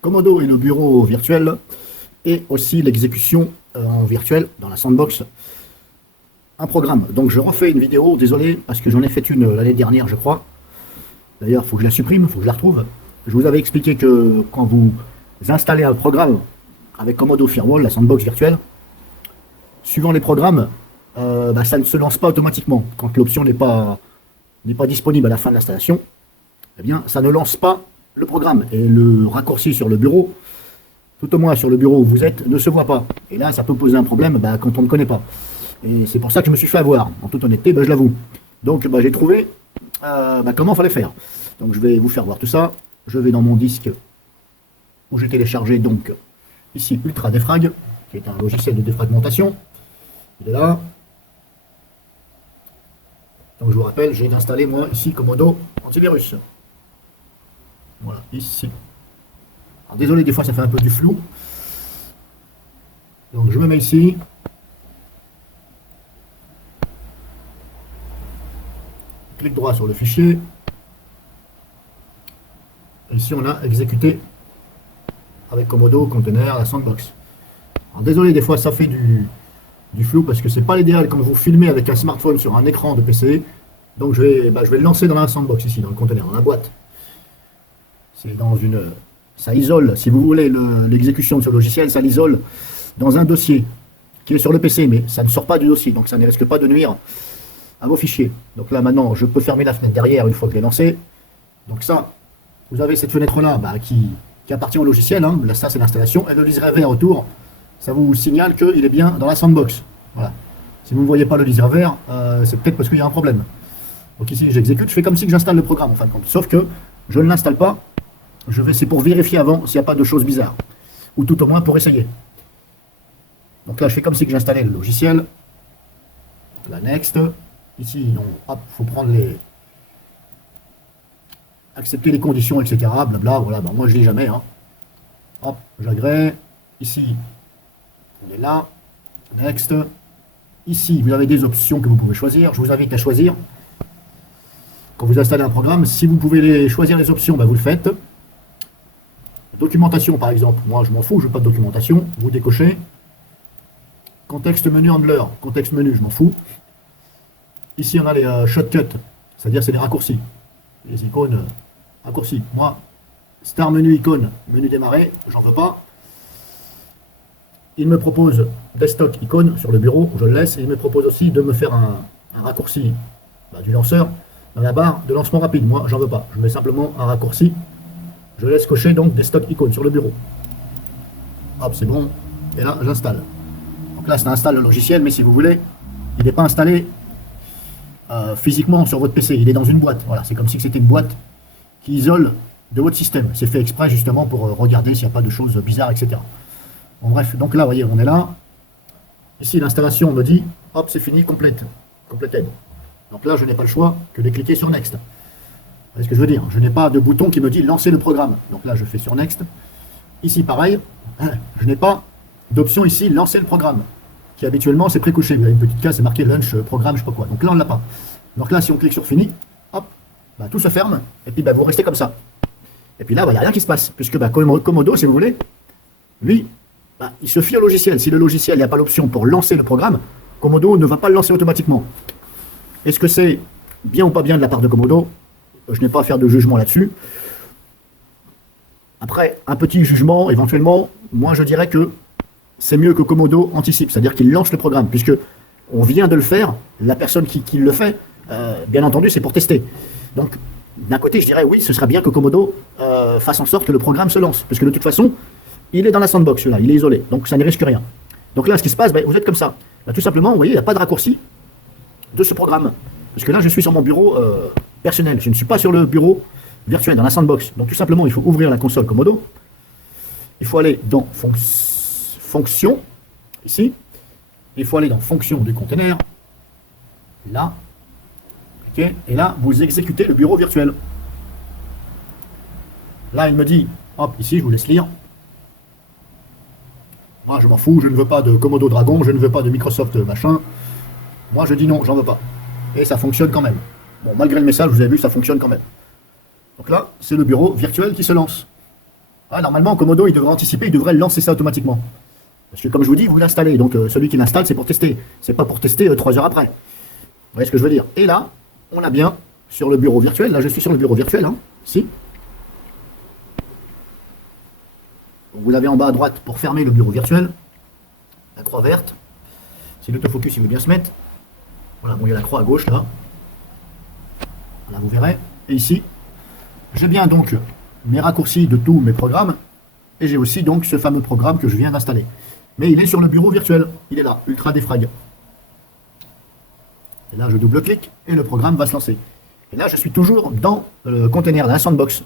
Comodo est le bureau virtuel et aussi l'exécution en virtuel dans la sandbox. Un programme. Donc je refais une vidéo, désolé, parce que j'en ai fait une l'année dernière, je crois. D'ailleurs, il faut que je la supprime, il faut que je la retrouve. Je vous avais expliqué que quand vous installez un programme avec Comodo Firewall, la sandbox virtuelle, suivant les programmes, ça ne se lance pas automatiquement. Quand l'option n'est pas disponible à la fin de l'installation, eh bien, ça ne lance pas le programme. Et le raccourci sur le bureau, tout au moins sur le bureau où vous êtes, ne se voit pas. Et là, ça peut poser un problème quand on ne connaît pas. Et c'est pour ça que je me suis fait avoir, en toute honnêteté, je l'avoue. Donc, j'ai trouvé comment il fallait faire. Donc, je vais vous faire voir tout ça. Je vais dans mon disque où j'ai téléchargé, donc, ici, Ultra Defrag, qui est un logiciel de défragmentation. Il est là. Donc, je vous rappelle, j'ai installé, moi, ici, Comodo Antivirus. Voilà, ici. Alors, désolé, des fois, ça fait un peu du flou. Donc, je me mets ici. Clic droit sur le fichier. Et ici, on a exécuté avec Comodo, container, la sandbox. Alors, désolé, des fois, ça fait du flou parce que c'est pas l'idéal quand vous filmez avec un smartphone sur un écran de PC. Donc, je vais le lancer dans la sandbox ici, dans le container, dans la boîte. C'est dans une... Ça isole, si vous voulez, l'exécution de ce logiciel, ça l'isole dans un dossier qui est sur le PC, mais ça ne sort pas du dossier, donc ça ne risque pas de nuire à vos fichiers. Donc là, maintenant, je peux fermer la fenêtre derrière une fois que je l'ai lancé. Donc ça, vous avez cette fenêtre-là qui appartient au logiciel. Hein. Là, ça, c'est l'installation. Et le liseré vert autour, ça vous signale qu'il est bien dans la sandbox. Voilà. Si vous ne voyez pas le liseré vert, c'est peut-être parce qu'il y a un problème. Donc ici, j'exécute. Je fais comme si j'installe le programme, en fin de compte. Sauf que je ne l'installe pas. C'est pour vérifier avant s'il n'y a pas de choses bizarres. Ou tout au moins pour essayer. Donc là, je fais comme si j'installais le logiciel. Donc là, next. Ici, il faut prendre accepter les conditions, etc. Blabla, voilà, moi je ne lis jamais. Hein. Hop, j'agrée. Ici, on est là. Next. Ici, vous avez des options que vous pouvez choisir. Je vous invite à choisir. Quand vous installez un programme, si vous pouvez choisir les options, vous le faites. Documentation, par exemple. Moi, je m'en fous, je veux pas de documentation. Vous décochez. Contexte menu handler. Contexte menu, je m'en fous. Ici, on a les shortcuts, c'est-à-dire c'est les raccourcis. Les icônes raccourcis. Moi, star menu icône, menu démarrer, j'en veux pas. Il me propose desktop icône sur le bureau, je le laisse. Et il me propose aussi de me faire un raccourci du lanceur dans la barre de lancement rapide. Moi, j'en veux pas. Je mets simplement un raccourci. Je laisse cocher donc desktop icône sur le bureau. Hop, c'est bon. Et là, j'installe. Donc là, ça installe le logiciel, mais si vous voulez, il n'est pas installé physiquement sur votre PC, il est dans une boîte. Voilà, c'est comme si c'était une boîte qui isole de votre système. C'est fait exprès justement pour regarder s'il n'y a pas de choses bizarres, etc. Bon, bref, donc là, vous voyez, on est là. Ici, l'installation me dit, hop, c'est fini, completed. Donc là, je n'ai pas le choix que de cliquer sur Next. Vous voyez ce que je veux dire? Je n'ai pas de bouton qui me dit lancer le programme. Donc là, je fais sur Next. Ici, pareil, je n'ai pas d'option ici, lancer le programme. Qui habituellement c'est pré-couché. Vous avez une petite case, c'est marqué lunch, programme, je sais pas quoi. Donc là, on ne l'a pas. Donc là, si on clique sur fini, hop, tout se ferme, et puis vous restez comme ça. Et puis là, il n'y a rien qui se passe, puisque Comodo, si vous voulez, lui, il se fie au logiciel. Si le logiciel n'a pas l'option pour lancer le programme, Comodo ne va pas le lancer automatiquement. Est-ce que c'est bien ou pas bien de la part de Comodo? Je n'ai pas à faire de jugement là-dessus. Après, un petit jugement, éventuellement, moi je dirais que c'est mieux que Comodo anticipe, c'est-à-dire qu'il lance le programme, puisque on vient de le faire, la personne qui le fait, bien entendu, c'est pour tester. Donc, d'un côté, je dirais oui, ce serait bien que Comodo fasse en sorte que le programme se lance, parce que de toute façon, il est dans la sandbox, là, il est isolé, donc ça ne risque rien. Donc là, ce qui se passe, vous êtes comme ça. Là, tout simplement, vous voyez, il n'y a pas de raccourci de ce programme, parce que là, je suis sur mon bureau personnel, je ne suis pas sur le bureau virtuel, dans la sandbox. Donc tout simplement, il faut ouvrir la console Comodo, il faut aller dans fonction, ici, il faut aller dans fonction du container, là, okay, et là, vous exécutez le bureau virtuel. Là, il me dit, hop, ici, je vous laisse lire. Moi, je m'en fous, je ne veux pas de Comodo Dragon, je ne veux pas de Microsoft machin. Moi, je dis non, j'en veux pas. Et ça fonctionne quand même. Bon, malgré le message, vous avez vu, ça fonctionne quand même. Donc là, c'est le bureau virtuel qui se lance. Ah, normalement, Komodo, il devrait anticiper, il devrait lancer ça automatiquement. Parce que comme je vous dis, vous l'installez. Donc celui qui l'installe, c'est pour tester. C'est pas pour tester 3 heures après. Vous voyez ce que je veux dire? Et là, on a bien sur le bureau virtuel. Là, je suis sur le bureau virtuel. Hein, ici. Vous l'avez en bas à droite pour fermer le bureau virtuel. La croix verte. Si l'autofocus il veut bien se mettre. Voilà, bon, il y a la croix à gauche là. Là, vous verrez. Et ici, j'ai bien donc mes raccourcis de tous mes programmes. Et j'ai aussi donc ce fameux programme que je viens d'installer. Mais il est sur le bureau virtuel. Il est là, Ultra Defrag. Et là, je double-clique et le programme va se lancer. Et là, je suis toujours dans le container de la sandbox.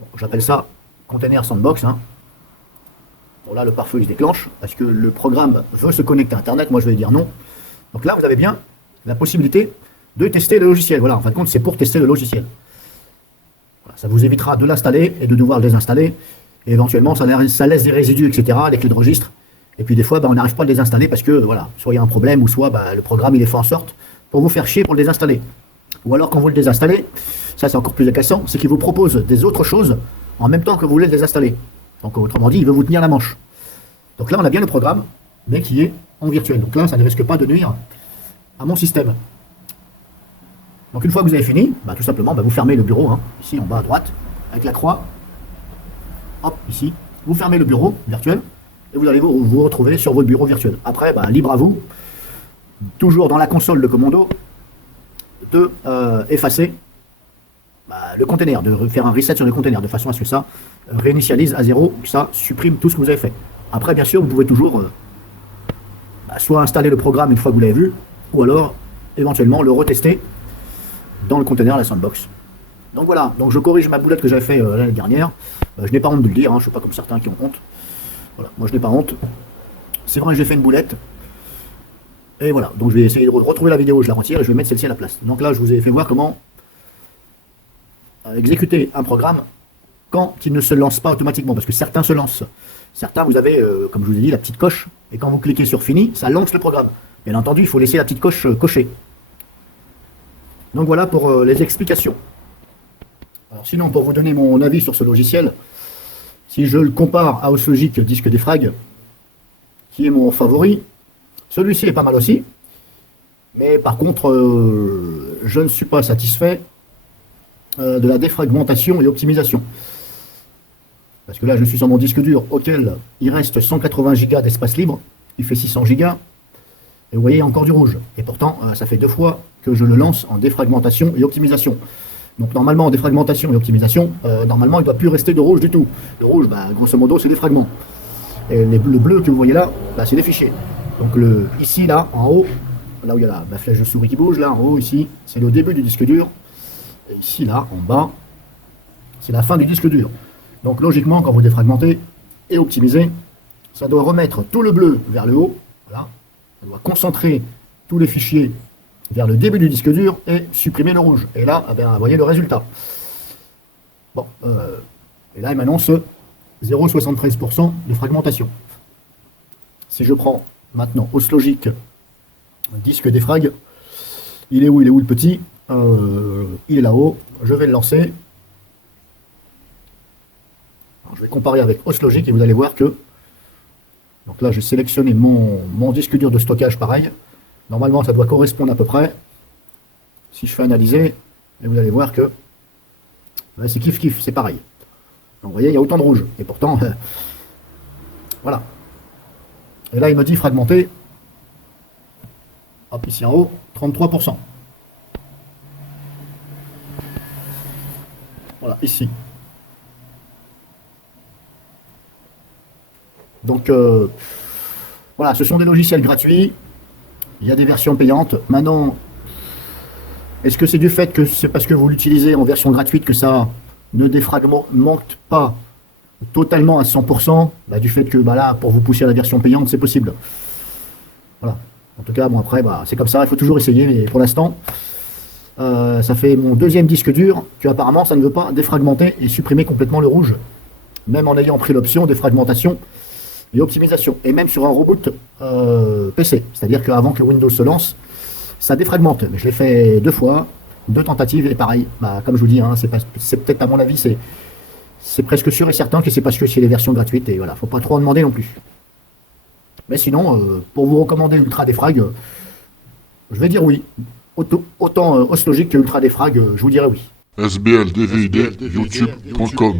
Bon, j'appelle ça container sandbox. Hein. Bon, là, le pare-feu il se déclenche parce que le programme veut se connecter à Internet. Moi, je vais dire non. Donc là, vous avez bien la possibilité de tester le logiciel. Voilà, en fin de compte, c'est pour tester le logiciel. Voilà, ça vous évitera de l'installer et de devoir le désinstaller. Et éventuellement, ça laisse des résidus, etc., les clés de registre. Et puis des fois, on n'arrive pas à le désinstaller parce que, voilà, soit il y a un problème, ou soit le programme il est fait en sorte pour vous faire chier pour le désinstaller. Ou alors, quand vous le désinstallez, ça c'est encore plus agaçant, c'est qu'il vous propose des autres choses en même temps que vous voulez le désinstaller. Donc, autrement dit, il veut vous tenir la manche. Donc là, on a bien le programme, mais qui est en virtuel. Donc là, ça ne risque pas de nuire à mon système. Donc une fois que vous avez fini, tout simplement, vous fermez le bureau, hein, ici en bas à droite, avec la croix. Hop, ici, vous fermez le bureau virtuel et vous allez vous retrouver sur votre bureau virtuel. Après, libre à vous, toujours dans la console de Commando, de effacer le container, de faire un reset sur le container de façon à ce que ça réinitialise à 0, que ça supprime tout ce que vous avez fait. Après, bien sûr, vous pouvez toujours soit installer le programme une fois que vous l'avez vu, ou alors éventuellement le retester dans le container la sandbox. Donc voilà, donc je corrige ma boulette que j'avais fait l'année dernière. Je n'ai pas honte de le dire, hein, je ne suis pas comme certains qui ont honte. Voilà, moi je n'ai pas honte. C'est vrai que j'ai fait une boulette. Et voilà, donc je vais essayer de retrouver la vidéo, je la retire et je vais mettre celle-ci à la place. Donc là, je vous ai fait voir comment exécuter un programme quand il ne se lance pas automatiquement, parce que certains se lancent. Certains, vous avez, comme je vous ai dit, la petite coche, et quand vous cliquez sur Fini, ça lance le programme. Bien entendu, il faut laisser la petite coche cochée. Donc voilà pour les explications. Alors sinon, pour vous donner mon avis sur ce logiciel, si je le compare à Oslogic Disque Defrag, qui est mon favori, celui-ci est pas mal aussi, mais par contre, je ne suis pas satisfait de la défragmentation et optimisation. Parce que là, je suis sur mon disque dur auquel il reste 180 Go d'espace libre, il fait 600 Go, et vous voyez, il y a encore du rouge. Et pourtant, ça fait 2 fois que je le lance en défragmentation et optimisation. Donc normalement, en défragmentation et optimisation, normalement, il ne doit plus rester de rouge du tout. Le rouge, grosso modo, c'est des fragments. Et le bleu que vous voyez là, c'est des fichiers. Donc ici, là, en haut, là où il y a la flèche de souris qui bouge, là, en haut, ici, c'est le début du disque dur. Et ici, là, en bas, c'est la fin du disque dur. Donc logiquement, quand vous défragmentez et optimisez, ça doit remettre tout le bleu vers le haut. Voilà. Ça doit concentrer tous les fichiers vers le début du disque dur et supprimer le rouge. Et là, vous voyez le résultat. Bon, et là, il m'annonce 0,73% de fragmentation. Si je prends maintenant Oslogic Disque Defrag, il est où le petit il est là-haut, je vais le lancer. Alors, je vais comparer avec Oslogic et vous allez voir que, donc là j'ai sélectionné mon disque dur de stockage pareil. Normalement, ça doit correspondre à peu près. Si je fais analyser, et vous allez voir que c'est kiff-kiff, c'est pareil. Donc, vous voyez, il y a autant de rouge. Et pourtant, voilà. Et là, il me dit fragmenté. Hop, ici en haut, 33%. Voilà, ici. Donc, voilà, ce sont des logiciels gratuits. Il y a des versions payantes. Maintenant, est-ce que c'est du fait que c'est parce que vous l'utilisez en version gratuite que ça ne défragmente pas totalement à 100%, du fait que là, pour vous pousser à la version payante, c'est possible. Voilà. En tout cas, bon après, c'est comme ça, il faut toujours essayer, mais pour l'instant, ça fait mon deuxième disque dur que apparemment ça ne veut pas défragmenter et supprimer complètement le rouge, même en ayant pris l'option défragmentation et optimisation, et même sur un reboot PC, c'est-à-dire qu'avant que Windows se lance, ça défragmente. Mais je l'ai fait 2 fois, 2 tentatives, et pareil, comme je vous dis, c'est peut-être à mon avis, c'est presque sûr et certain que c'est parce que c'est les versions gratuites et voilà, faut pas trop en demander non plus. Mais sinon, pour vous recommander Ultra Defrag, je vais dire oui. Autant Ostlogic que Ultra Defrag, je vous dirais oui. sbldvid youtube.com